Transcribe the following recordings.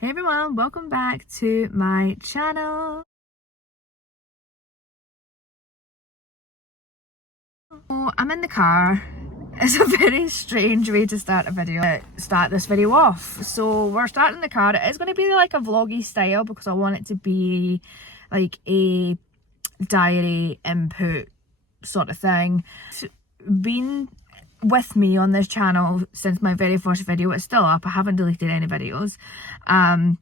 Hey everyone, welcome back to my channel. So I'm in the car. It's a very strange way to start this video off. So we're starting the car. It's going to be like a vloggy style because I want it to be like a diary input sort of thing. It's been with me on this channel since my very first video. It's still up. I haven't deleted any videos. I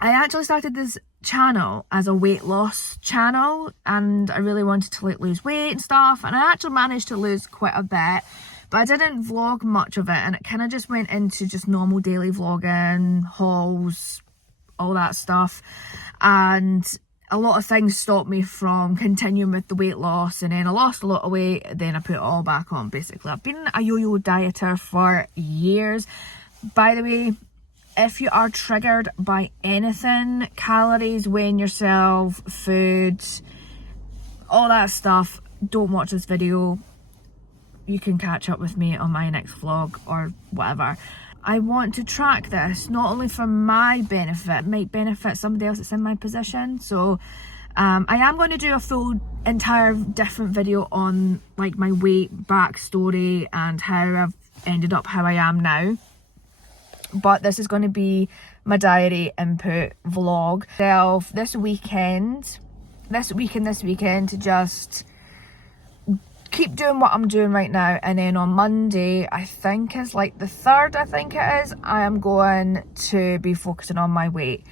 actually started this channel as a weight loss channel, and I really wanted to like lose weight and stuff, and I actually managed to lose quite a bit, but I didn't vlog much of it, and it kind of just went into just normal daily vlogging, hauls, all that stuff, and a lot of things stopped me from continuing with the weight loss. And then I lost a lot of weight, then I put it all back on. Basically, I've been a yo-yo dieter for years. By the way, if you are triggered by anything, calories, weighing yourself, food, all that stuff, don't watch this video. You can catch up with me on my next vlog or whatever. I want to track this, not only for my benefit, it might benefit somebody else that's in my position. So I am going to do a full entire different video on like my weight backstory and how I've ended up how I am now. But this is going to be my diary input vlog. This weekend to just keep doing what I'm doing right now, and then on Monday, I think is like the 3rd, I think it is, I am going to be focusing on my weight.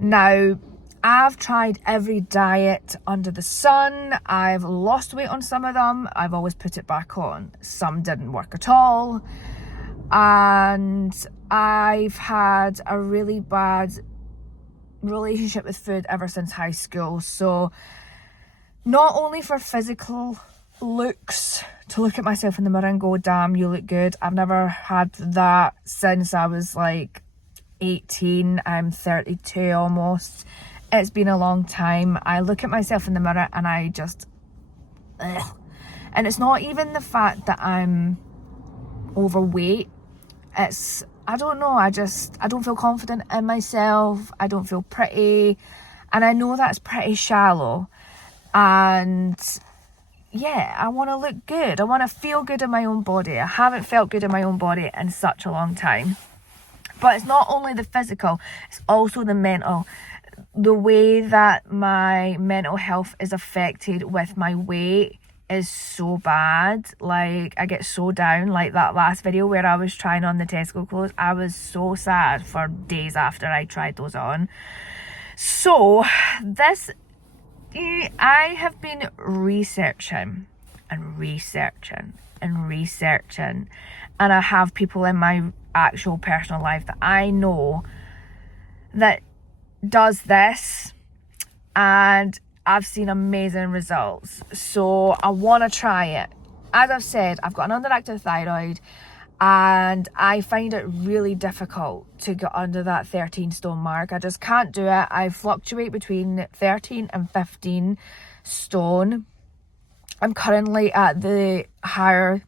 Now, I've tried every diet under the sun. I've lost weight on some of them. I've always put it back on. Some didn't work at all. And I've had a really bad relationship with food ever since high school. So not only for physical looks, to look at myself in the mirror and go, damn, you look good. I've never had that since I was like 18. I'm 32 almost. It's been a long time. I look at myself in the mirror and I just, ugh. And it's not even the fact that I'm overweight. It's, I don't know, I don't feel confident in myself. I don't feel pretty, and I know that's pretty shallow. And yeah, I want to look good. I want to feel good in my own body. I haven't felt good in my own body in such a long time. But it's not only the physical, it's also the mental. The way that my mental health is affected with my weight is so bad. Like, I get so down. Like that last video where I was trying on the Tesco clothes, I was so sad for days after I tried those on. So I have been researching, and I have people in my actual personal life that I know that does this, and I've seen amazing results. So I want to try it. As I've said, I've got an underactive thyroid, and I find it really difficult to get under that 13 stone mark. I just can't do it. I fluctuate between 13 and 15 stone. I'm currently at the higher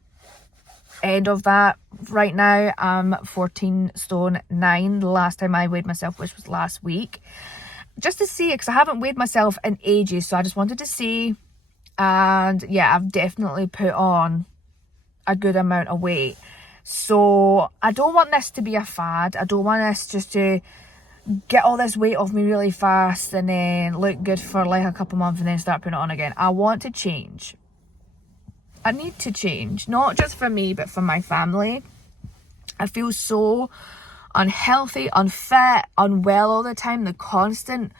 end of that right now. I'm 14 stone 9 the last time I weighed myself, which was last week, just to see, because I haven't weighed myself in ages, so I just wanted to see. And yeah, I've definitely put on a good amount of weight. So I don't want this to be a fad. I don't want this just to get all this weight off me really fast and then look good for like a couple months and then start putting it on again. I want to change. I need to change, not just for me, but for my family. I feel so unhealthy, unfit, unwell all the time. The constant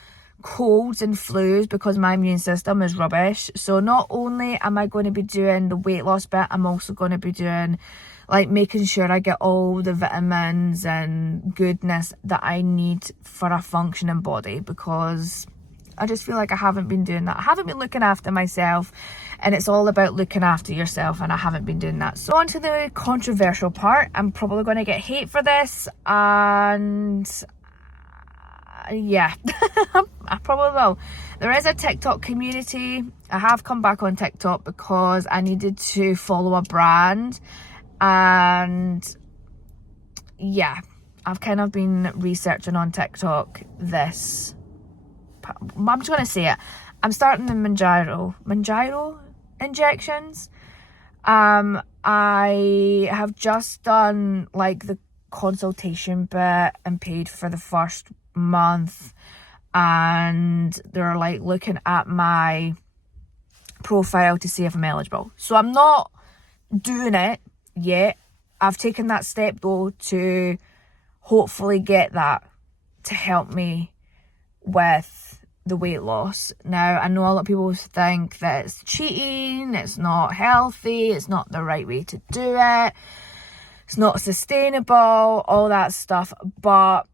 colds and flus because my immune system is rubbish. So not only am I going to be doing the weight loss bit, I'm also going to be doing like making sure I get all the vitamins and goodness that I need for a functioning body, because I just feel like I haven't been doing that. I haven't been looking after myself, and it's all about looking after yourself, and I haven't been doing that. So on to the controversial part. I'm probably going to get hate for this, and yeah, I probably will. There is a TikTok community. I have come back on TikTok because I needed to follow a brand, and yeah, I've kind of been researching on TikTok this. I'm just gonna say it. I'm starting the Mounjaro injections. I have just done like the consultation bit and paid for the first month, and they're like looking at my profile to see if I'm eligible. So I'm not doing it yet. I've taken that step though to hopefully get that to help me with the weight loss. Now, I know a lot of people think that it's cheating, it's not healthy, it's not the right way to do it, it's not sustainable, all that stuff. But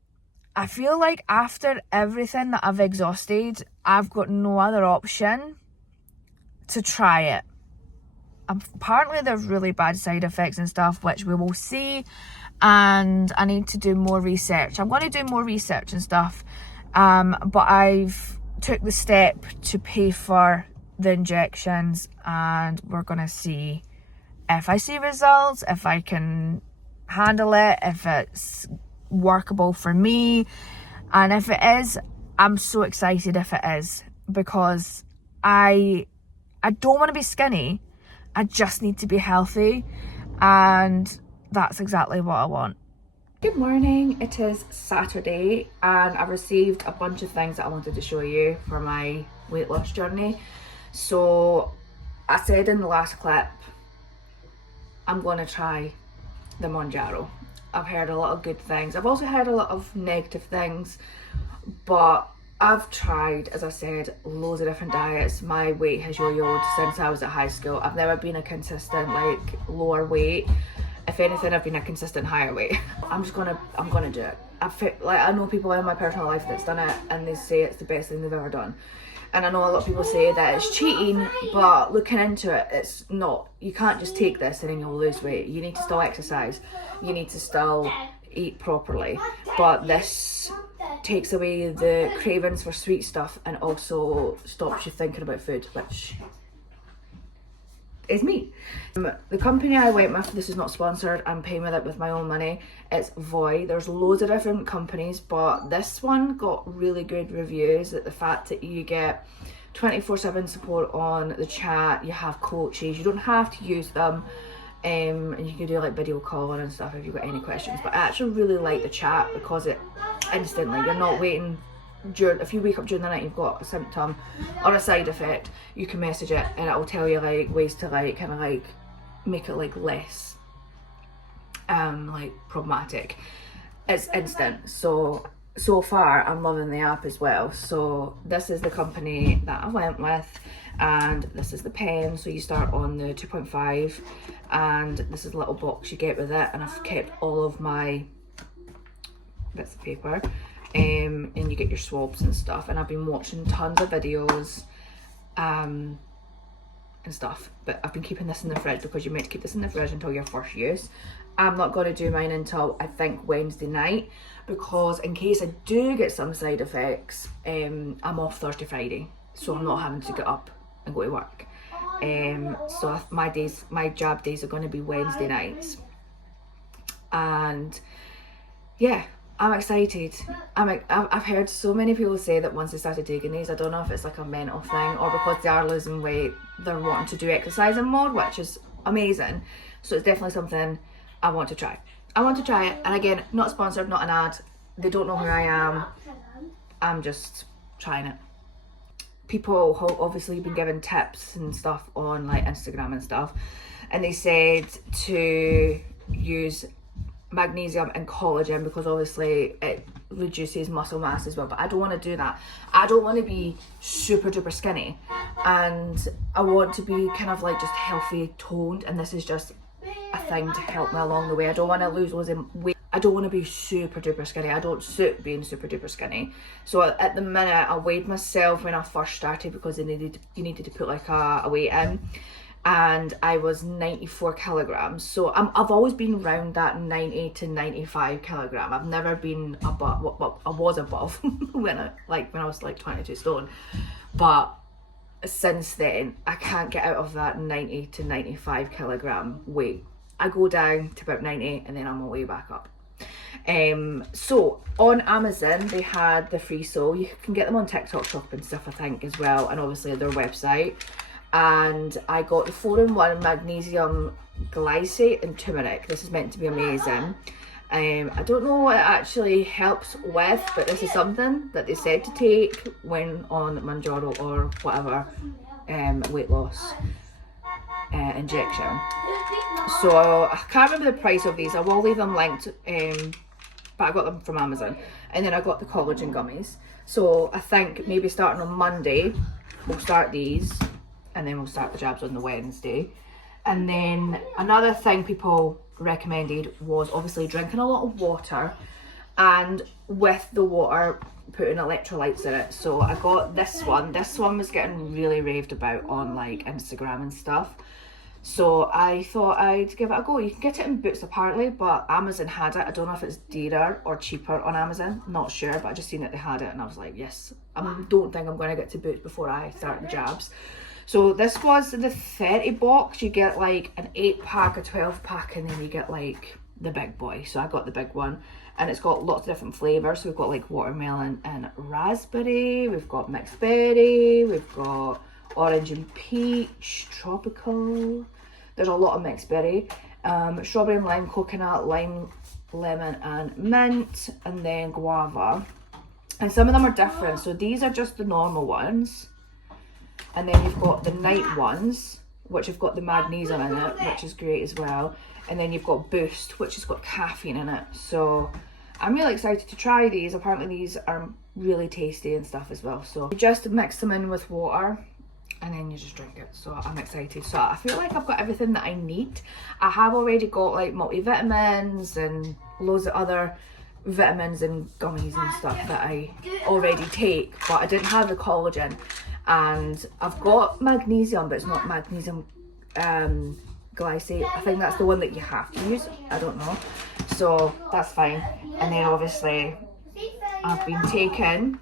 I feel like after everything that I've exhausted, I've got no other option to try it. Apparently there's really bad side effects and stuff, which we will see, and I need to do more research. I'm going to do more research and stuff, but I've took the step to pay for the injections, and we're going to see if I see results, if I can handle it, if it's workable for me. And if it is, I'm so excited if it is, because I don't want to be skinny, I just need to be healthy, and that's exactly what I want. Good morning, it is Saturday and I've received a bunch of things that I wanted to show you for my weight loss journey. So I said in the last clip, I'm going to try the Mounjaro. I've heard a lot of good things. I've also heard a lot of negative things, but I've tried, as I said, loads of different diets. My weight has yo-yoed since I was at high school. I've never been a consistent like lower weight. If anything, I've been a consistent higher weight. I'm gonna do it. I know people in my personal life that's done it and they say it's the best thing they've ever done. And I know a lot of people say that it's cheating, but looking into it, it's not. You can't just take this and then you'll lose weight. You need to still exercise. You need to still eat properly. But this takes away the cravings for sweet stuff and also stops you thinking about food, which is me. The company I went with, this is not sponsored, I'm paying with it with my own money, it's Voy. There's loads of different companies, but this one got really good reviews. That the fact that you get 24/7 support on the chat, you have coaches, you don't have to use them, and you can do like video calling and stuff if you've got any questions. But I actually really like the chat because it instantly, you're not waiting. If you wake up during the night, you've got a symptom or a side effect, you can message it and it'll tell you like ways to like kind of like make it like less like problematic. It's instant. So far I'm loving the app as well. So this is the company that I went with, and this is the pen. So you start on the 2.5 and this is a little box you get with it, and I've kept all of my bits of paper. And you get your swabs and stuff, and I've been watching tons of videos and stuff, but I've been keeping this in the fridge because you're meant to keep this in the fridge until your first use. I'm not going to do mine until I think Wednesday night, because in case I do get some side effects, I'm off Thursday, Friday, so I'm not having to get up and go to work. So my jab days are going to be Wednesday nights, and yeah, I'm excited. I've heard so many people say that once they started taking these, I don't know if it's like a mental thing or because they are losing weight, they're wanting to do exercising more, which is amazing. So it's definitely something I want to try. I want to try it, and again, not sponsored, not an ad. They don't know who I am. I'm just trying it. People have obviously been given tips and stuff on like Instagram and stuff, and they said to use magnesium and collagen because obviously it reduces muscle mass as well, but I don't want to do that. I don't want to be super duper skinny, and I want to be kind of like just healthy toned, and this is just a thing to help me along the way. I don't want to lose loads of weight. I don't want to be super duper skinny. I don't suit being super duper skinny. So at the minute, I weighed myself when I first started because you needed to put like a weight in, and I was 94 kilograms. So I've always been around that 90 to 95 kilogram. I've never been above. Well, I was above when I was like 22 stone, but since then I can't get out of that 90 to 95 kilogram weight. I go down to about 90 and then I'm all way back up. So on Amazon they had the free sole. You can get them on TikTok shop and stuff I think as well, and obviously their website. And I got the 4-in-1 magnesium glycate and turmeric. This is meant to be amazing. I don't know what it actually helps with, but this is something that they said to take when on Mounjaro or whatever weight loss injection. So I can't remember the price of these. I will leave them linked, but I got them from Amazon. And then I got the collagen gummies. So I think maybe starting on Monday we'll start these, and then we'll start the jabs on the Wednesday. And then another thing people recommended was obviously drinking a lot of water, and with the water putting electrolytes in it. So I got this one. This one was getting really raved about on like Instagram and stuff. So I thought I'd give it a go. You can get it in Boots apparently, but Amazon had it. I don't know if it's dearer or cheaper on Amazon. Not sure, but I just seen that they had it and I was like, yes. I don't think I'm going to get to Boots before I start the jabs. So this was the 30 box. You get like an 8-pack, a 12-pack, and then you get like the big boy. So I got the big one, and it's got lots of different flavours. So we've got like watermelon and raspberry, we've got mixed berry, we've got orange and peach, tropical. There's a lot of mixed berry. Strawberry and lime, coconut, lime, lemon and mint, and then guava. And some of them are different. So these are just the normal ones. And then you've got the night ones, which have got the magnesium in it, which is great as well. And then you've got Boost, which has got caffeine in it. So I'm really excited to try these. Apparently these are really tasty and stuff as well. So you just mix them in with water and then you just drink it. So I'm excited. So I feel like I've got everything that I need. I have already got like multivitamins and loads of other vitamins and gummies and stuff that I already take, but I didn't have the collagen. And I've got magnesium, but it's not magnesium glycate. I think that's the one that you have to use. I don't know. So that's fine. And then obviously I've been taking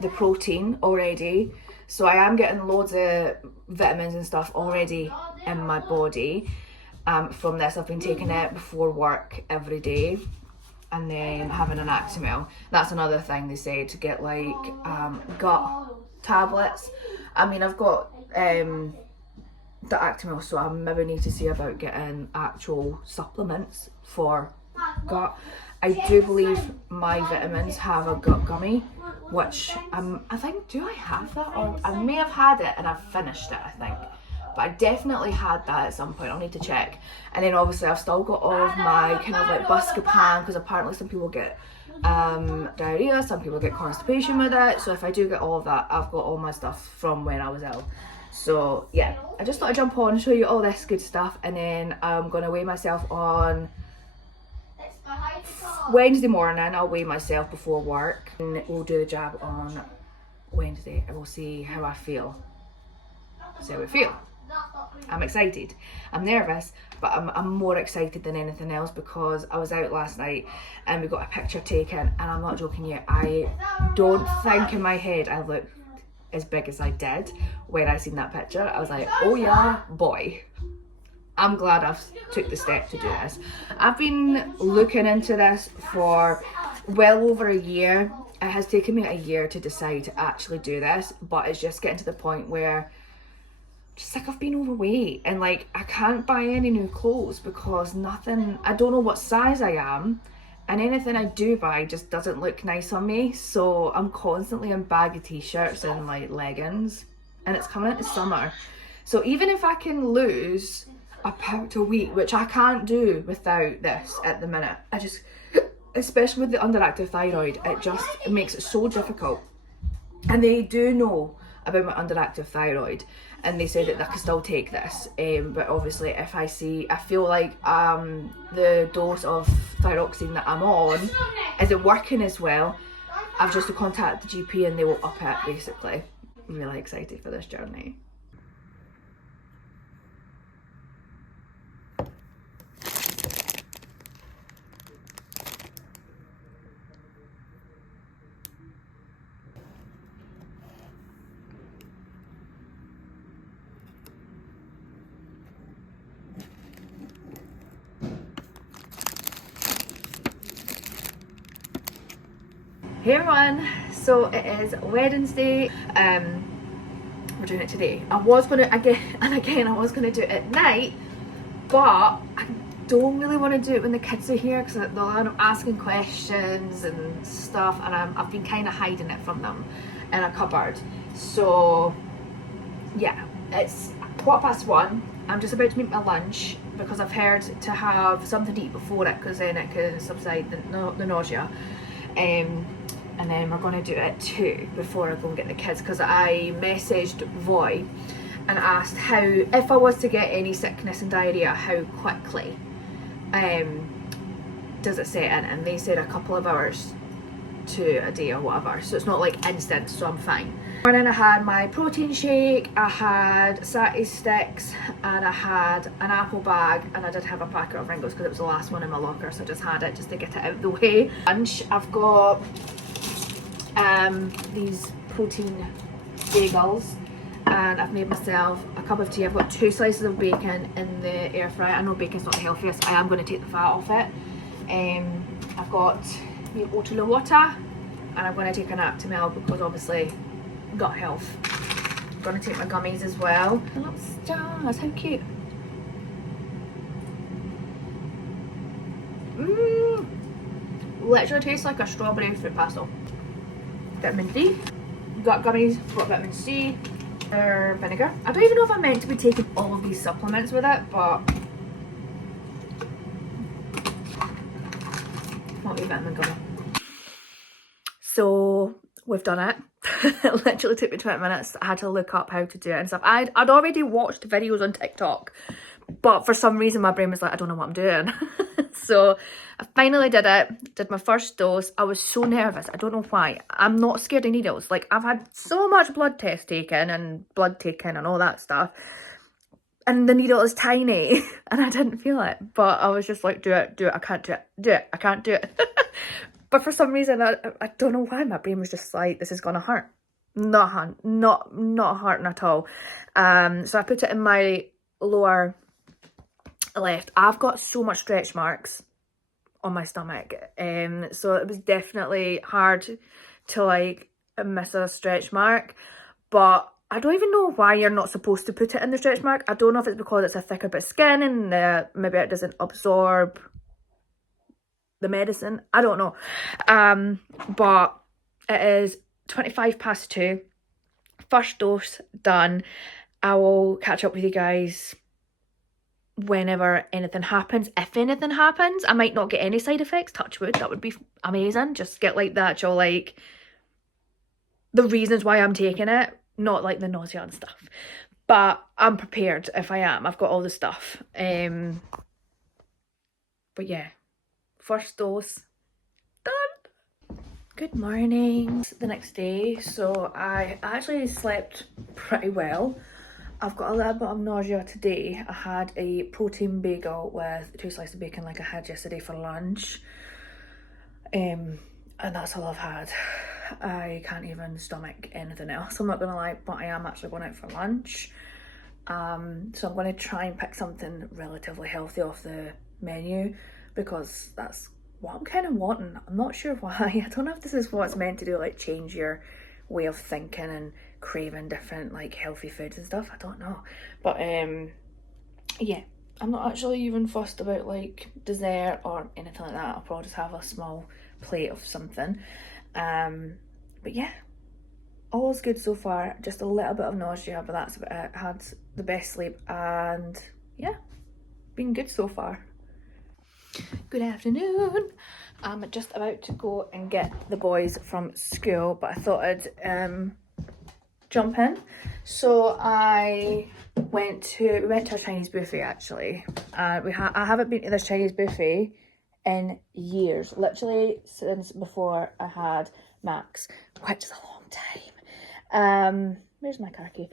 the protein already. So I am getting loads of vitamins and stuff already in my body from this. I've been taking it before work every day. And then having an Actimel. That's another thing they say, to get like gut tablets. I mean, I've got the Actimel, so I maybe need to see about getting actual supplements for gut. I do believe my vitamins have a gut gummy, which I think, do I have that? Or I may have had it and I've finished it, I think. But I definitely had that at some point. I'll need to check. And then obviously I've still got all of my kind of like Buscopan, because apparently some people get diarrhea, some people get constipation with it. So if I do get all of that, I've got all my stuff from when I was ill. So yeah, I just thought I'd jump on and show you all this good stuff, and then I'm going to weigh myself on Wednesday morning. I'll weigh myself before work, and we'll do the jab on Wednesday and we'll see how I feel. See how I feel. I'm excited. I'm nervous, but I'm more excited than anything else, because I was out last night and we got a picture taken, and I'm not joking you, I don't think in my head I looked as big as I did when I seen that picture. I was like, oh yeah, boy. I'm glad I've took the step to do this. I've been looking into this for well over a year. It has taken me a year to decide to actually do this, but it's just getting to the point where just like I've been overweight, and like I can't buy any new clothes because nothing, I don't know what size I am, and anything I do buy just doesn't look nice on me. So I'm constantly in baggy t-shirts and like leggings, and it's coming into summer. So even if I can lose a pound a week, which I can't do without this at the minute, I just, especially with the underactive thyroid, it makes it so difficult. And they do know about my underactive thyroid, and they say that I can still take this, but obviously if I feel like the dose of thyroxine that I'm on isn't working as well, I've just to contact the GP and they will up it basically. I'm really excited for this journey. Hey everyone, so it is Wednesday. We're doing it today. I was gonna again I was gonna do it at night, but I don't really want to do it when the kids are here because they'll end up asking questions and stuff, and I've been kind of hiding it from them in a cupboard. So yeah, it's 1:15. I'm just about to make my lunch because I've heard to have something to eat before it because then it can subside the nausea. And then we're going to do it too before I go and get the kids, because I messaged Voy and asked how, if I was to get any sickness and diarrhea, how quickly does it set in, and they said a couple of hours to a day or whatever, so it's not like instant, so I'm fine. And then I had my protein shake, I had satay sticks, and I had an apple bag, and I did have a packet of Ringles because it was the last one in my locker, so I just had it just to get it out of the way. Lunch, I've got these protein bagels, and I've made myself a cup of tea. I've got 2 slices of bacon in the air fryer. I know bacon's not the healthiest, I am going to take the fat off it. I've got my Oatly water, and I'm going to take an Actimel because obviously gut health. I'm going to take my gummies as well. Little stars, how cute. Literally tastes like a strawberry fruit pastel. Vitamin D, got gummies, got vitamin C, vinegar. I don't even know if I'm meant to be taking all of these supplements with it, but multivitamin gummy. So we've done it. It literally took me 20 minutes. I had to look up how to do it and stuff. I'd already watched videos on TikTok, but for some reason my brain was like, I don't know what I'm doing. So I finally did it, did my first dose. I was so nervous, I don't know why. I'm not scared of needles. Like, I've had so much blood test taken and blood taken and all that stuff, and the needle is tiny and I didn't feel it, but I was just like, do it, I can't do it, do it, I can't do it. But for some reason, I don't know why, my brain was just like, this is gonna hurt. Not hurting at all. So I put it in my lower left. I've got so much stretch marks on my stomach, so it was definitely hard to like miss a stretch mark. But I don't even know why you're not supposed to put it in the stretch mark. I don't know if it's because it's a thicker bit of skin and maybe it doesn't absorb the medicine, I don't know. But it is 2:25. First dose done. I will catch up with you guys whenever anything happens. If anything happens, I might not get any side effects, touch wood, that would be amazing. Just get like the actual, like, the reasons why I'm taking it, not like the nausea and stuff. But I'm prepared if I am. I've got all the stuff. But yeah, first dose done. Good morning. The next day, so I actually slept pretty well. I've got a little bit of nausea today. I had a protein bagel with 2 slices of bacon like I had yesterday for lunch. And that's all I've had. I can't even stomach anything else, I'm not gonna lie, but I am actually going out for lunch. So I'm going to try and pick something relatively healthy off the menu because that's what I'm kind of wanting. I'm not sure why. I don't know if this is what it's meant to do, like change your way of thinking and craving different like healthy foods and stuff. I don't know, but yeah, I'm not actually even fussed about like dessert or anything like that. I'll probably just have a small plate of something. But yeah, all's good so far. Just a little bit of nausea, but that's about it. Had the best sleep and yeah, been good so far. Good afternoon. I'm just about to go and get the boys from school, but I thought I'd jump in. So we went to a Chinese buffet actually. I haven't been to this Chinese buffet in years, literally since before I had Max, which is a long time. Where's my khaki?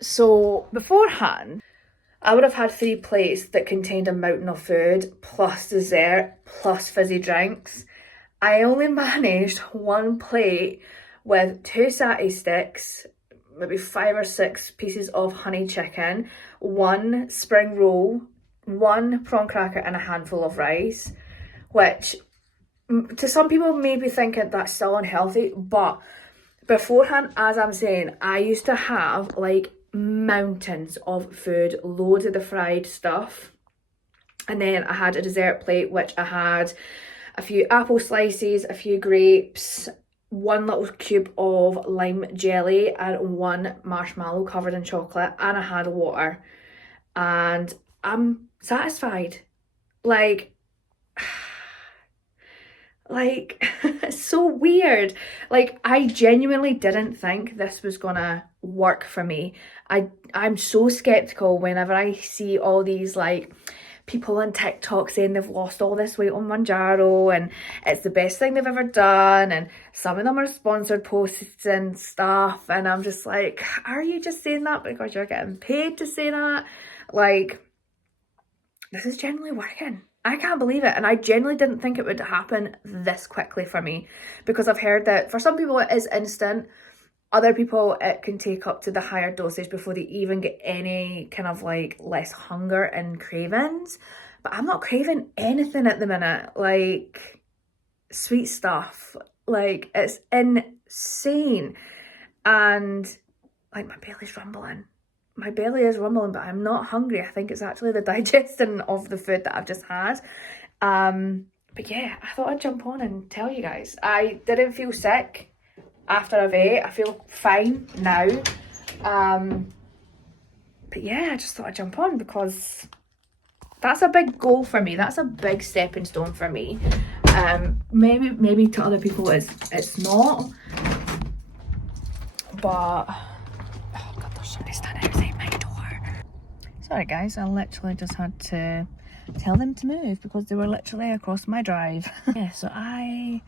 So beforehand, I would have had 3 plates that contained a mountain of food, plus dessert, plus fizzy drinks. I only managed 1 plate with 2 satay sticks, maybe 5 or 6 pieces of honey chicken, 1 spring roll, 1 prawn cracker and a handful of rice, which to some people maybe thinking that's still unhealthy, but beforehand, as I'm saying, I used to have like mountains of food, loads of the fried stuff. And then I had a dessert plate, which I had a few apple slices, a few grapes, one little cube of lime jelly, and one marshmallow covered in chocolate, and I had water. And I'm satisfied. Like, it's so weird. Like, I genuinely didn't think this was gonna work for me. I'm so skeptical whenever I see all these like people on TikTok saying they've lost all this weight on Mounjaro and it's the best thing they've ever done, and some of them are sponsored posts and stuff, and I'm just like, are you just saying that because you're getting paid to say that? Like, this is genuinely working. I can't believe it, and I genuinely didn't think it would happen this quickly for me, because I've heard that for some people it is instant. Other people, it can take up to the higher dosage before they even get any kind of like less hunger and cravings. But I'm not craving anything at the minute. Like, sweet stuff. Like, it's insane. And like, my belly's rumbling. My belly is rumbling, but I'm not hungry. I think it's actually the digestion of the food that I've just had. But yeah, I thought I'd jump on and tell you guys. I didn't feel sick after I've ate. I feel fine now. But yeah, I just thought I'd jump on because that's a big goal for me. That's a big stepping stone for me. Maybe to other people it's not. But oh god, there's somebody standing outside my door. Sorry guys, I literally just had to tell them to move because they were literally across my drive. Yeah, so I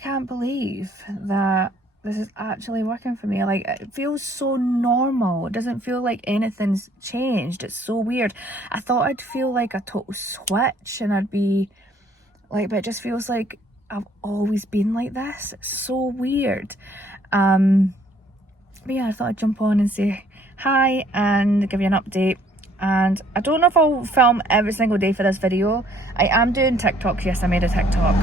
can't believe that this is actually working for me. Like, it feels so normal. It doesn't feel like anything's changed. It's so weird. I thought I'd feel like a total switch and I'd be like, but it just feels like I've always been like this. It's so weird. But yeah, I thought I'd jump on and say hi and give you an update. And I don't know if I'll film every single day for this video. I am doing TikToks. Yes, I made a TikTok.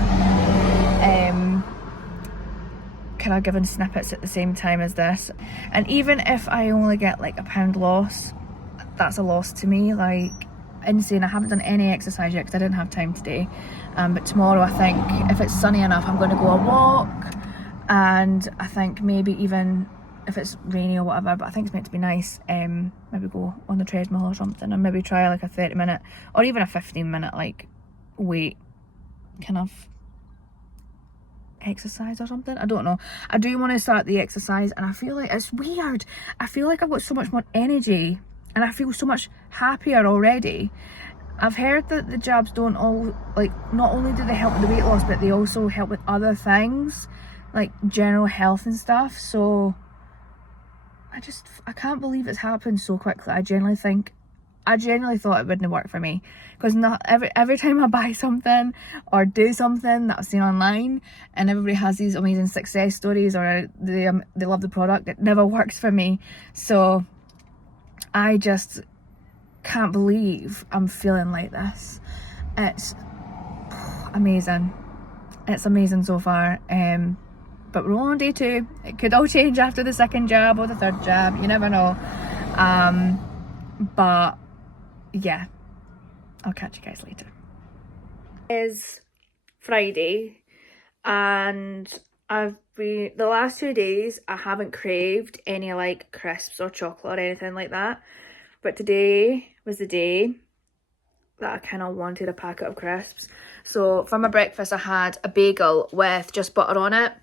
Kind of giving snippets at the same time as this. And even if I only get like a pound loss, that's a loss to me. Like, insane. I haven't done any exercise yet because I didn't have time today. But tomorrow, I think, if it's sunny enough, I'm going to go a walk. And I think maybe even if it's rainy or whatever, but I think it's meant to be nice, maybe go on the treadmill or something, and maybe try like a 30-minute or even a 15-minute like weight kind of exercise or something. I don't know. I do want to start the exercise, and I feel like it's weird. I feel like I've got so much more energy and I feel so much happier already. I've heard that the jabs don't all, like, not only do they help with the weight loss, but they also help with other things like general health and stuff. So I can't believe it's happened so quickly. I genuinely thought it wouldn't work for me, because not every time I buy something or do something that I've seen online and everybody has these amazing success stories or they love the product, it never works for me. So I just can't believe I'm feeling like this. It's amazing. It's amazing so far. But we're on day 2. It could all change after the second jab or the third jab. You never know. But yeah, I'll catch you guys later. It is Friday, and the last 2 days I haven't craved any like crisps or chocolate or anything like that. But today was the day that I kind of wanted a packet of crisps. So for my breakfast I had a bagel with just butter on it,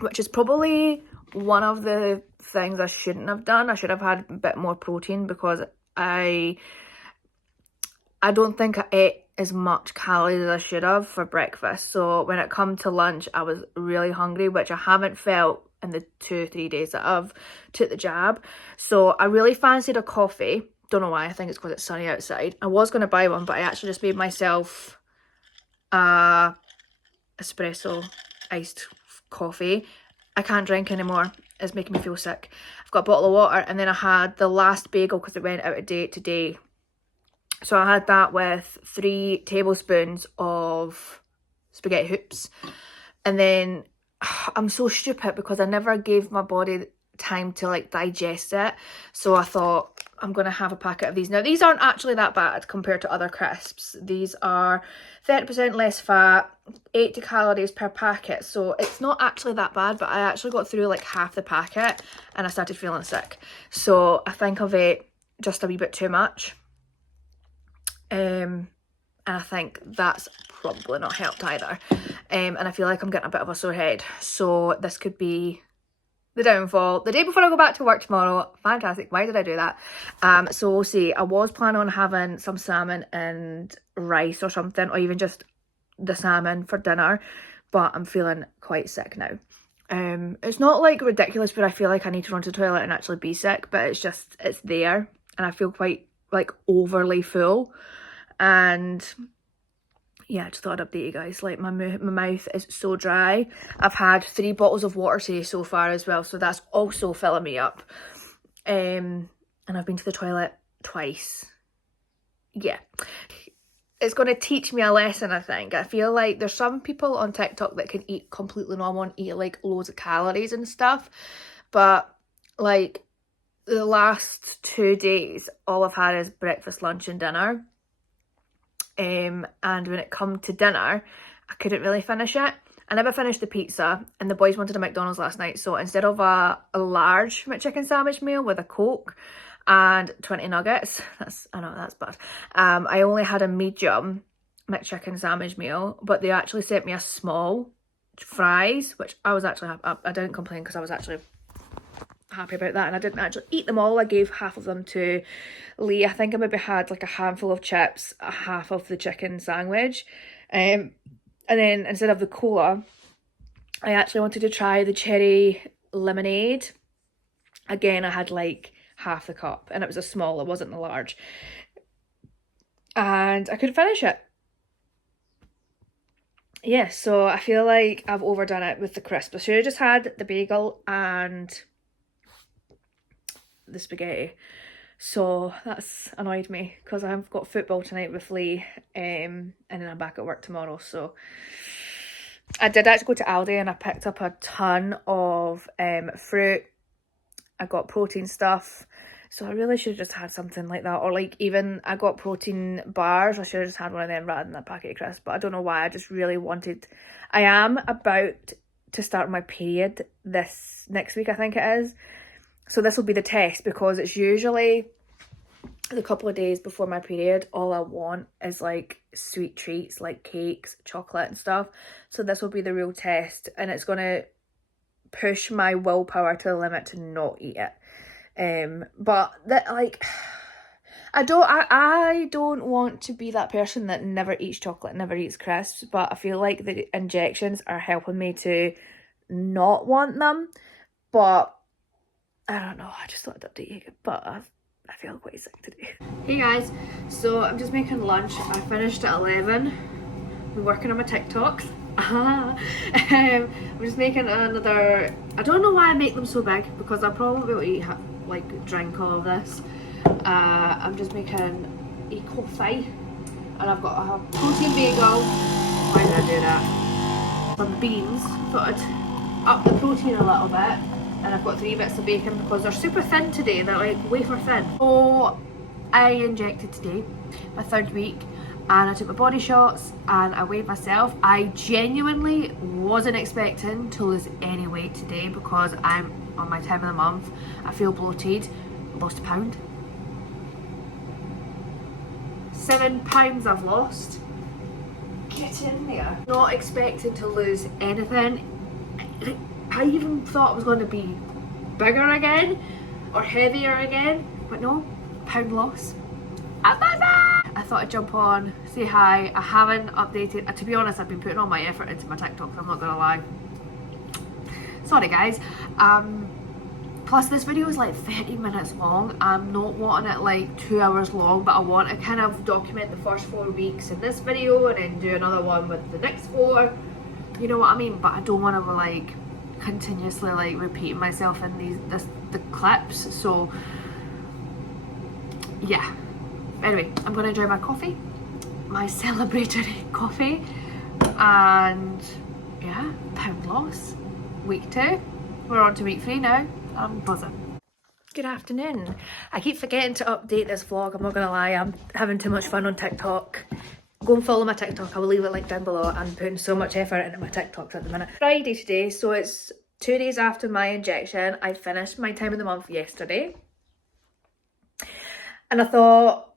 which is probably one of the things I shouldn't have done. I should have had a bit more protein, because I don't think I ate as much calories as I should have for breakfast. So when it come to lunch, I was really hungry, which I haven't felt in the 2-3 days that I've took the jab. So I really fancied a coffee. Don't know why. I think it's because it's sunny outside. I was going to buy one, but I actually just made myself espresso iced coffee. I can't drink anymore. It's making me feel sick. I've got a bottle of water, and then I had the last bagel because it went out of date today. So I had that with 3 tablespoons of spaghetti hoops. And then I'm so stupid because I never gave my body time to like digest it, so I thought I'm gonna have a packet of these. Now these aren't actually that bad compared to other crisps. These are 30% less fat, 80 calories per packet, so it's not actually that bad, but I actually got through like half the packet and I started feeling sick, so I think I've ate just a wee bit too much, and I think that's probably not helped either, and I feel like I'm getting a bit of a sore head, so this could be the downfall. The day before I go back to work tomorrow. Fantastic. Why did I do that? So we'll see. I was planning on having some salmon and rice or something, or even just the salmon for dinner, but I'm feeling quite sick now. It's not like ridiculous, but I feel like I need to run to the toilet and actually be sick, but it's just, it's there, and I feel quite like overly full, and yeah, I just thought I'd update you guys. Like my mouth is so dry. I've had 3 bottles of water today so far as well, so that's also filling me up. And I've been to the toilet twice. Yeah, it's going to teach me a lesson, I think. I feel like there's some people on TikTok that can eat completely normal and eat like loads of calories and stuff, but like the last 2 days all I've had is breakfast, lunch and dinner. And when it come to dinner, I couldn't really finish it. I never finished the pizza, and the boys wanted a McDonald's last night, so instead of a large McChicken sandwich meal with a Coke and 20 nuggets, I know that's bad, I only had a medium McChicken sandwich meal, but they actually sent me a small fries, which I was actually I didn't complain because I was actually happy about that, and I didn't actually eat them all. I gave half of them to Lee. I think I maybe had like a handful of chips, a half of the chicken sandwich, and then instead of the cola, I actually wanted to try the cherry lemonade. Again, I had like half the cup, and it was a small, it wasn't a large, and I couldn't finish it. Yeah, so I feel like I've overdone it with the crisp. I should have just had the bagel and the spaghetti, so that's annoyed me because I've got football tonight with Lee, and then I'm back at work tomorrow. So I did actually go to Aldi and I picked up a ton of fruit. I got protein stuff, so I really should have just had something like that, or like even I got protein bars. I should have just had one of them rather than that packet of crisps, but I don't know why. I just really wanted, I am about to start my period this next week, I think it is. So this will be the test, because it's usually the couple of days before my period, all I want is like sweet treats like cakes, chocolate and stuff. So this will be the real test, and it's going to push my willpower to the limit to not eat it. But that, like, I don't want to be that person that never eats chocolate, never eats crisps, but I feel like the injections are helping me to not want them. But I don't know, I just thought I'd update you, but I feel quite sick today. Hey guys, so I'm just making lunch. I finished at 11. I'm working on my TikToks. I'm just making another, I don't know why I make them so big, because I probably will eat, like, drink all of this. I'm just making a coffee, and I've got a protein bagel. Why did I do that? Some beans, thought I'd up the protein a little bit. And I've got 3 bits of bacon because they're super thin today. They're like wafer thin. So I injected today, my 3rd week, and I took my body shots and I weighed myself. I genuinely wasn't expecting to lose any weight today because I'm on my time of the month. I feel bloated. Lost a pound. 7 pounds I've lost. Get in there. Not expecting to lose anything. I even thought it was going to be bigger again or heavier again, but no, pound loss. I thought I'd jump on, say hi. I haven't updated, to be honest, I've been putting all my effort into my TikToks, I'm not gonna lie. Sorry guys. Plus this video is like 30 minutes long. I'm not wanting it like 2 hours long, but I want to kind of document the first 4 weeks in this video and then do another one with the next 4. You know what I mean? But I don't want to like continuously like repeating myself in the clips, so yeah. Anyway, I'm gonna enjoy my coffee, my celebratory coffee, And yeah, pound loss. Week 2. We're on to week 3 now. I'm buzzing. Good afternoon. I keep forgetting to update this vlog, I'm not gonna lie, I'm having too much fun on TikTok. Go and follow my TikTok, I will leave a link down below. I'm putting so much effort into my TikToks at the minute. Friday today, so it's 2 days after my injection. I finished my time of the month yesterday. And I thought,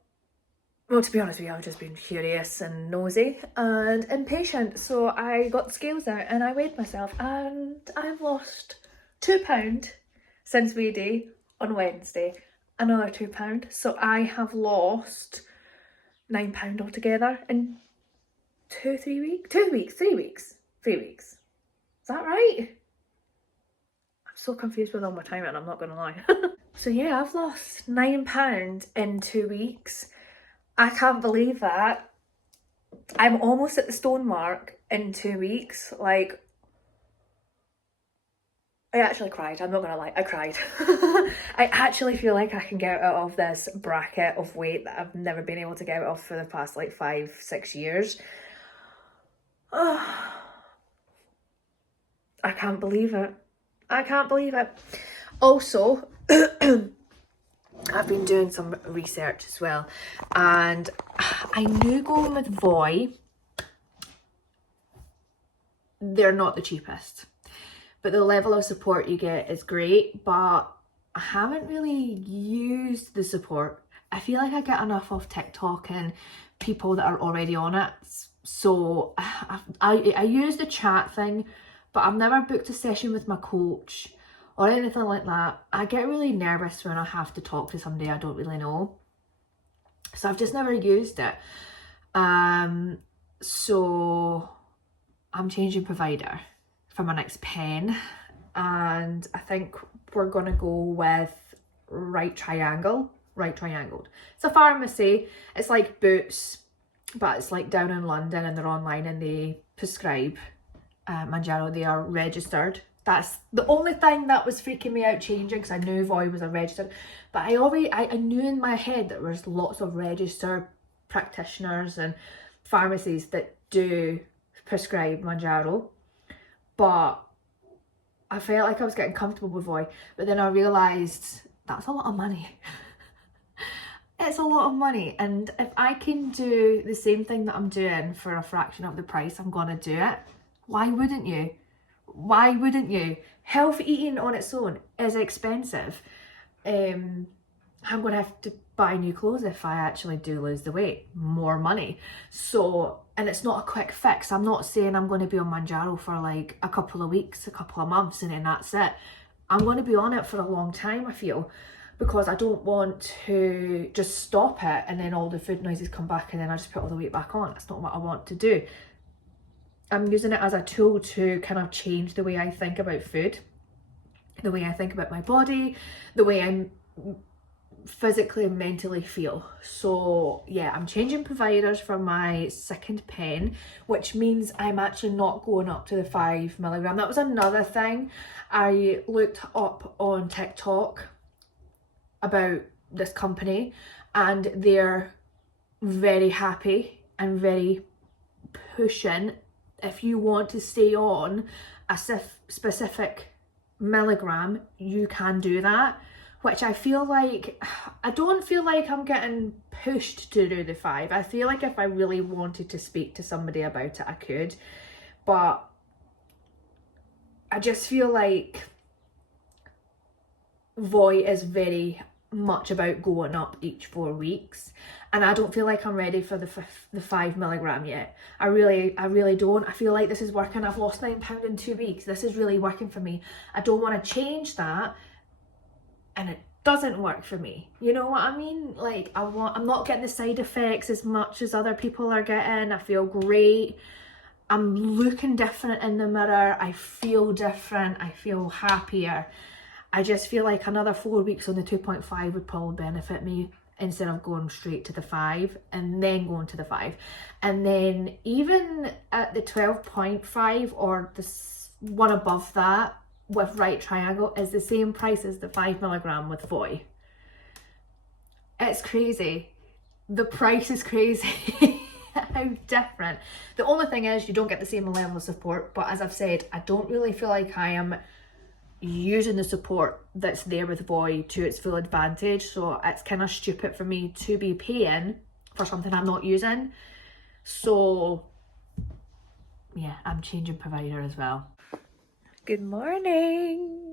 well, to be honest with you, I've just been curious and nosy and impatient. So I got the scales out and I weighed myself, and I've lost £2 since weigh day on Wednesday. Another £2. So I have lost £9 altogether in 3 weeks. 3 weeks. Is that right? I'm so confused with all my timing, I'm not gonna lie. So yeah, I've lost £9 in 2 weeks. I can't believe that. I'm almost at the stone mark in 2 weeks. Like, I actually cried, I'm not gonna lie, I cried. I actually feel like I can get out of this bracket of weight that I've never been able to get out of for the past like 5-6 years. I can't believe it. I can't believe it. Also, I've been doing some research as well, and I knew going with Voy, they're not the cheapest, but the level of support you get is great, but I haven't really used the support. I feel like I get enough off TikTok and people that are already on it, so I use the chat thing, but I've never booked a session with my coach or anything like that. I get really nervous when I have to talk to somebody I don't really know. So I've just never used it. So I'm changing provider for my next pen. And I think we're gonna go with Right Triangled. It's a pharmacy. It's like Boots, but it's like down in London, and they're online and they prescribe Mounjaro. They are registered. That's the only thing that was freaking me out changing, because I knew Voy was a registered, but I knew in my head that there's lots of registered practitioners and pharmacies that do prescribe Mounjaro, but I felt like I was getting comfortable with Voy, but then I realised that's a lot of money. It's a lot of money, and if I can do the same thing that I'm doing for a fraction of the price, I'm gonna do it. Why wouldn't you? Why wouldn't you? Health eating on its own is expensive. I'm going to have to buy new clothes if I actually do lose the weight. More money. So, and it's not a quick fix. I'm not saying I'm going to be on Mounjaro for like a couple of weeks, a couple of months, and then that's it. I'm going to be on it for a long time, I feel, because I don't want to just stop it and then all the food noises come back and then I just put all the weight back on. That's not what I want to do. I'm using it as a tool to kind of change the way I think about food, the way I think about my body, the way I physically and mentally feel. So yeah, I'm changing providers for my second pen, which means I'm actually not going up to the 5 milligram. That was another thing. I looked up on TikTok about this company, and they're very happy and very pushing. If you want to stay on a specific milligram, you can do that, which I feel like, I don't feel like I'm getting pushed to do the 5. I feel like if I really wanted to speak to somebody about it, I could, but I just feel like Voy is very much about going up each 4 weeks, and I don't feel like I'm ready for the 5 milligram yet. I really don't. I feel like this is working. I've lost £9 in 2 weeks. This is really working for me. I don't want to change that and it doesn't work for me. You know what I mean? Like, I'm not getting the side effects as much as other people are getting. I feel great. I'm looking different in the mirror. I feel different. I feel happier. I just feel like another 4 weeks on the 2.5 would probably benefit me, instead of going straight to the 5 and then going to the 5. And then even at the 12.5 or the one above that with Right Triangle is the same price as the 5 milligram with Voy. It's crazy. The price is crazy. somehow different. The only thing is you don't get the same level of support, but as I've said, I don't really feel like I am using the support that's there with Voy to its full advantage. So it's kind of stupid for me to be paying for something I'm not using. So yeah, I'm changing provider as well. Good morning.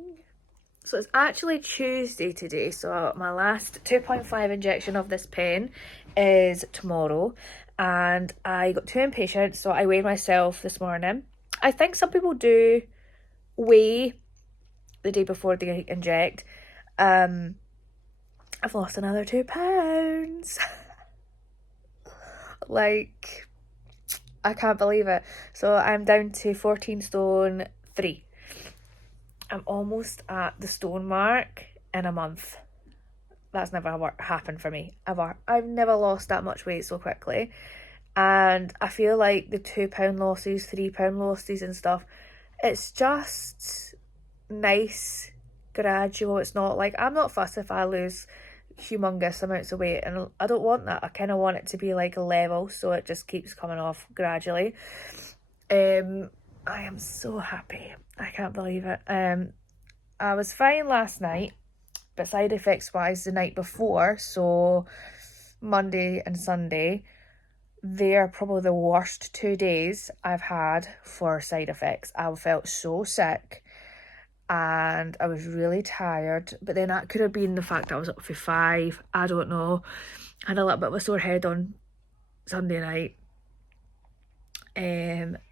So it's actually Tuesday today, so my last 2.5 injection of this pen is tomorrow, and I got too impatient, so I weighed myself this morning. I think some people do weigh the day before they inject. I've lost another 2 pounds. Like, I can't believe it. So I'm down to 14 stone 3. I'm almost at the stone mark in a month. That's never happened for me, ever. I've never lost that much weight so quickly. And I feel like the 2 pound losses, 3 pound losses and stuff, it's just nice, gradual. It's not like, I'm not fussed if I lose humongous amounts of weight, and I don't want that. I kind of want it to be like a level, so it just keeps coming off gradually. I am so happy. I can't believe it. I was fine last night, but side effects wise the night before, so Monday and Sunday, they're probably the worst 2 days I've had for side effects. I felt so sick and I was really tired, but then that could have been the fact that I was up for 5. I don't know. I had a little bit of a sore head on Sunday night.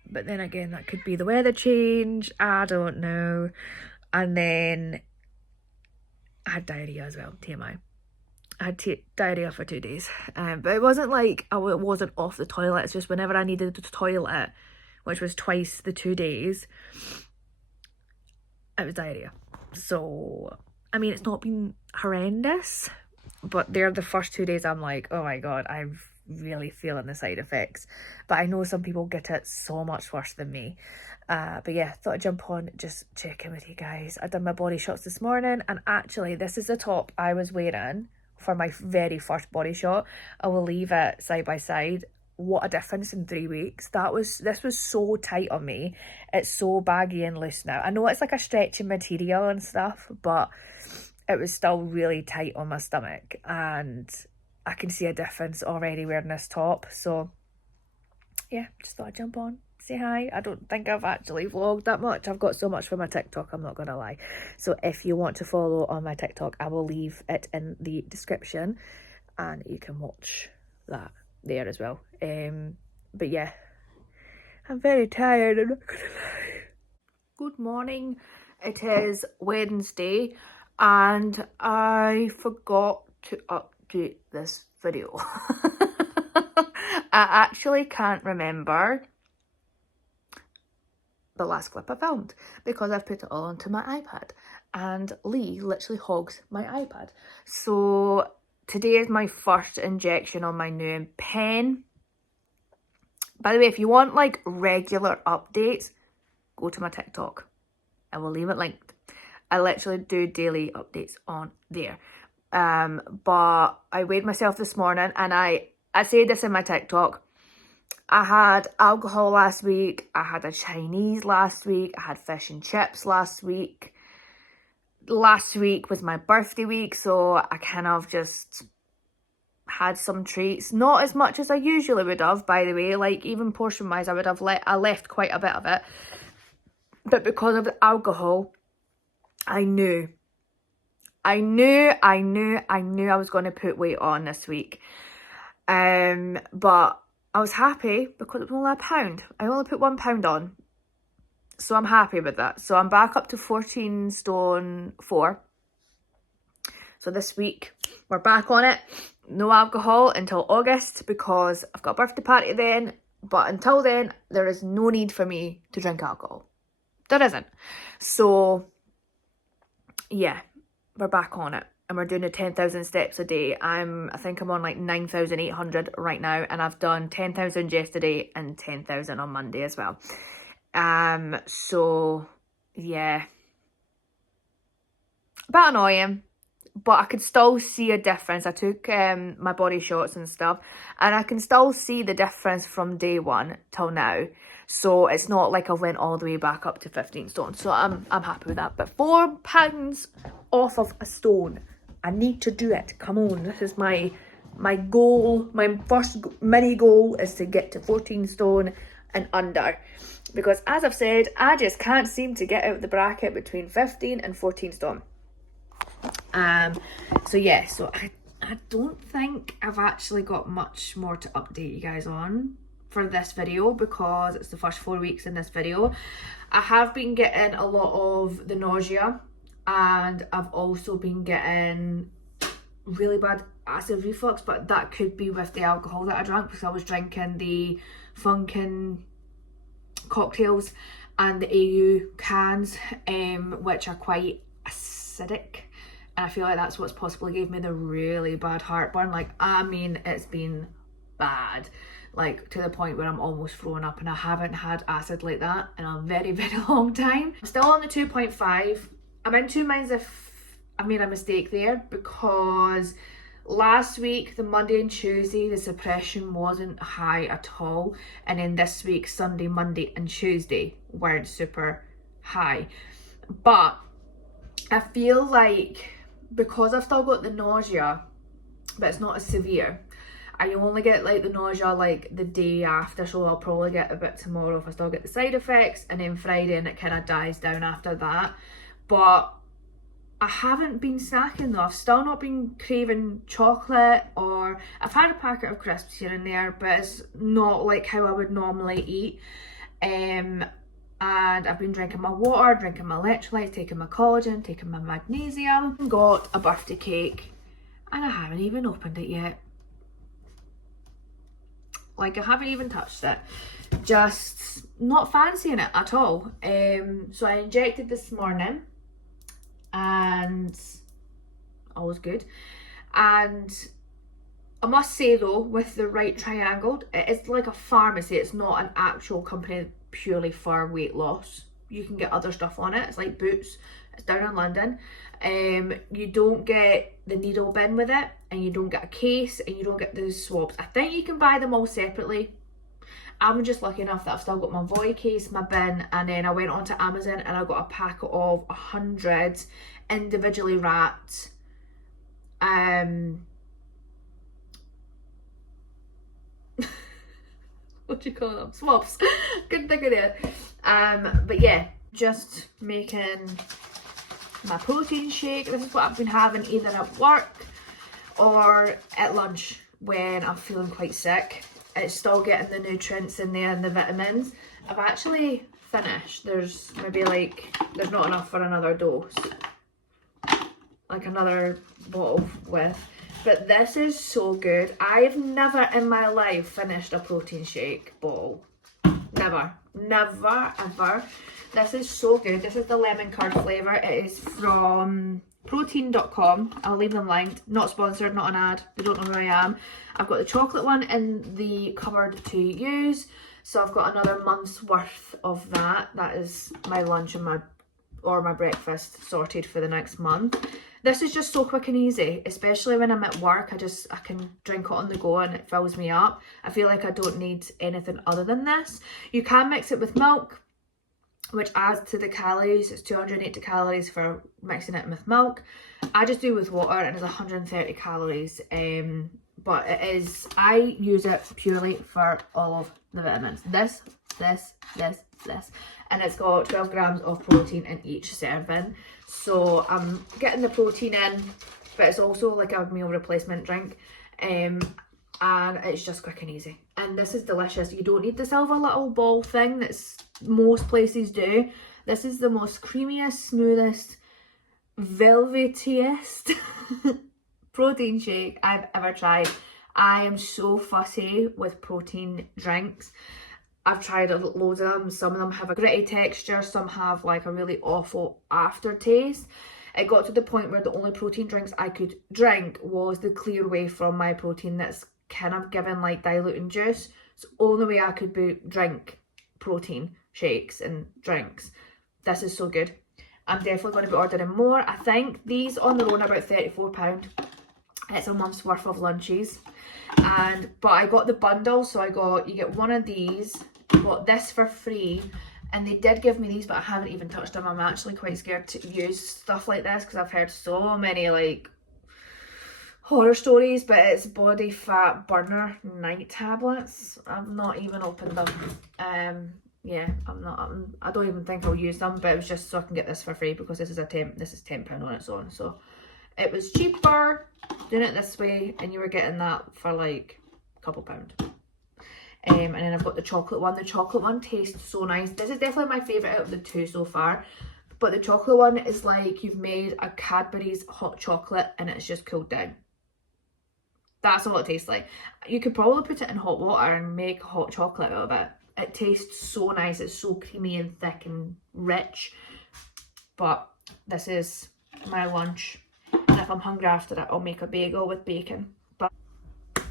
But then again, that could be the weather change, I don't know. And then I had diarrhea as well, TMI. I had diarrhea for 2 days, but it wasn't like I wasn't off the toilet. It's just whenever I needed the toilet, which was twice the 2 days, it was diarrhea. So I mean, it's not been horrendous, but they're the first 2 days I'm like, oh my god, I'm really feeling the side effects. But I know some people get it so much worse than me. But yeah, thought I'd jump on, just check in with you guys. I done my body shots this morning, and actually this is the top I was wearing for my very first body shot. I will leave it side by side. What a difference in 3 weeks. This was so tight on me. It's so baggy and loose now. I know it's like a stretchy material and stuff, but it was still really tight on my stomach, and I can see a difference already wearing this top. So yeah, just thought I'd jump on, say hi. I don't think I've actually vlogged that much. I've got so much for my TikTok, I'm not gonna lie. So if you want to follow on my TikTok, I will leave it in the description and you can watch that there as well. But yeah, I'm very tired, I'm not gonna lie. Good morning. It is Wednesday and I forgot to update this video. I actually can't remember the last clip I filmed because I've put it all onto my iPad, and Lee literally hogs my iPad. So today is my first injection on my new pen. By the way, if you want like regular updates, go to my TikTok. I will leave it linked. I literally do daily updates on there. But I weighed myself this morning, and I said this in my TikTok. I had alcohol last week. I had a Chinese last week. I had fish and chips last week. Last week was my birthday week, so I kind of just had some treats. Not as much as I usually would have, by the way. Like, even portion wise, I left quite a bit of it. But because of the alcohol, I knew I was going to put weight on this week. But I was happy because it was only £1. I only put £1 on. So I'm happy with that. So I'm back up to 14 stone 4. So this week we're back on it. No alcohol until August because I've got a birthday party then. But until then, there is no need for me to drink alcohol. There isn't. So yeah, we're back on it. And we're doing the 10,000 steps a day. I think I'm on like 9,800 right now, and I've done 10,000 yesterday and 10,000 on Monday as well. So yeah, a bit annoying. but I could still see a difference. I took my body shots and stuff, and I can still see the difference from day one till now. So it's not like I went all the way back up to 15 stone. So I'm happy with that. But 4 pounds off of a stone. I need to do it. Come on, this is my goal. My first mini goal is to get to 14 stone and under. Because as I've said, I just can't seem to get out the bracket between 15 and 14 stone. So yeah, so I don't think I've actually got much more to update you guys on for this video, because it's the first 4 weeks in this video. I have been getting a lot of the nausea, and I've also been getting really bad acid reflux, but that could be with the alcohol that I drank, because I was drinking the Funkin cocktails and the AU cans, which are quite acidic, and I feel like that's what's possibly gave me the really bad heartburn. Like, I mean, it's been bad, like to the point where I'm almost throwing up, and I haven't had acid like that in a very, very long time. I'm still on the 2.5. I'm in 2 minds if I made a mistake there, because last week, the Monday and Tuesday, the suppression wasn't high at all, and then this week, Sunday, Monday and Tuesday weren't super high. But I feel like because I've still got the nausea, but it's not as severe, I only get like the nausea like the day after, so I'll probably get a bit tomorrow if I still get the side effects, and then Friday, and it kind of dies down after that. But I haven't been snacking though. I've still not been craving chocolate, or I've had a packet of crisps here and there, but it's not like how I would normally eat. And I've been drinking my water, drinking my electrolytes, taking my collagen, taking my magnesium. Got a birthday cake, and I haven't even opened it yet. Like, I haven't even touched it. Just not fancying it at all. So I injected this morning, and all was good. And I must say though, with the Right Triangle, it is like a pharmacy. It's not an actual company purely for weight loss. You can get other stuff on it. It's like Boots. It's down in London. You don't get the needle bin with it, and you don't get a case, and you don't get the swabs. I think you can buy them all separately. I'm just lucky enough that I've still got my void case, my bin, and then I went onto Amazon and I got a packet of 100 individually wrapped what do you call them? Swabs. Couldn't think of it. But yeah, just making my protein shake. This is what I've been having either at work or at lunch when I'm feeling quite sick. It's still getting the nutrients in there and the vitamins. I've actually finished. There's maybe like, there's not enough for another dose. Like another bottle with. But this is so good. I've never in my life finished a protein shake bottle. Never. Never, ever. This is so good. This is the lemon curd flavour. It is from protein.com. I'll leave them linked. Not sponsored, not an ad. They don't know who I am. I've got the chocolate one in the cupboard to use. So I've got another month's worth of that. That is my lunch and my breakfast sorted for the next month. This is just so quick and easy, especially when I'm at work. I can drink it on the go and it fills me up. I feel like I don't need anything other than this. You can mix it with milk, which adds to the calories. It's 280 calories for mixing it with milk. I just do with water and it's 130 calories. But it is, I use it purely for all of the vitamins. This. And it's got 12 grams of protein in each serving. So I'm getting the protein in, but it's also like a meal replacement drink. And it's just quick and easy. And this is delicious. You don't need the silver little ball thing that most places do. This is the most creamiest, smoothest, velvetiest protein shake I've ever tried. I am so fussy with protein drinks. I've tried loads of them. Some of them have a gritty texture, some have like a really awful aftertaste. It got to the point where the only protein drinks I could drink was the clear whey from My Protein that's kind of given like diluting juice. It's the only way I could drink protein shakes and drinks. This is so good. I'm definitely going to be ordering more. I think these on their own are about £34. It's a month's worth of lunches. But I got the bundle, so you get one of these, got this for free, and they did give me these, but I haven't even touched them. I'm actually quite scared to use stuff like this because I've heard so many like horror stories. But it's body fat burner night tablets. I've not even opened them. Yeah, I don't even think I'll use them, but it was just so I can get this for free because this is £10 on its own. So it was cheaper doing it this way, and you were getting that for like a couple pound. And then I've got the chocolate one. The chocolate one tastes so nice. This is definitely my favourite out of the two so far. But the chocolate one is like you've made a Cadbury's hot chocolate and it's just cooled down. That's all it tastes like. You could probably put it in hot water and make hot chocolate out of it. It tastes so nice. It's so creamy and thick and rich. But this is my lunch. And if I'm hungry after it, I'll make a bagel with bacon. But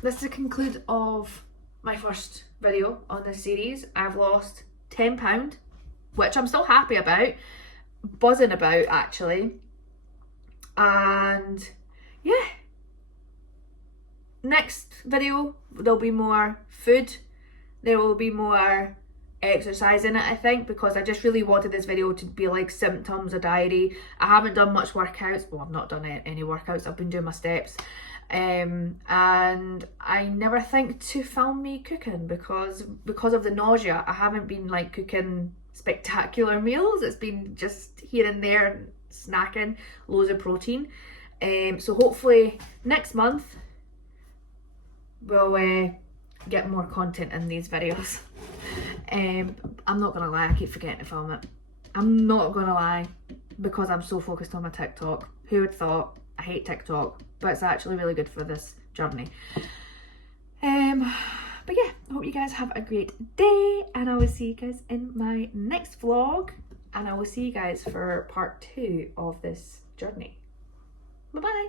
this is the conclude of my first video on this series. I've lost £10, which I'm still happy about, buzzing about actually. And yeah, next video there'll be more food, there will be more exercise in it, I think, because I just really wanted this video to be like symptoms, a diary. I haven't done much workouts. Well, I've not done any workouts. I've been doing my steps. And I never think to film me cooking because of the nausea. I haven't been like cooking spectacular meals. It's been just here and there, snacking, loads of protein. So hopefully next month we'll get more content in these videos. I'm not gonna lie, I keep forgetting to film it. I'm not gonna lie, because I'm so focused on my TikTok. Who would thought? I hate TikTok, but it's actually really good for this journey. But yeah, I hope you guys have a great day, and I will see you guys in my next vlog, and I will see you guys for part 2 of this journey. Bye bye.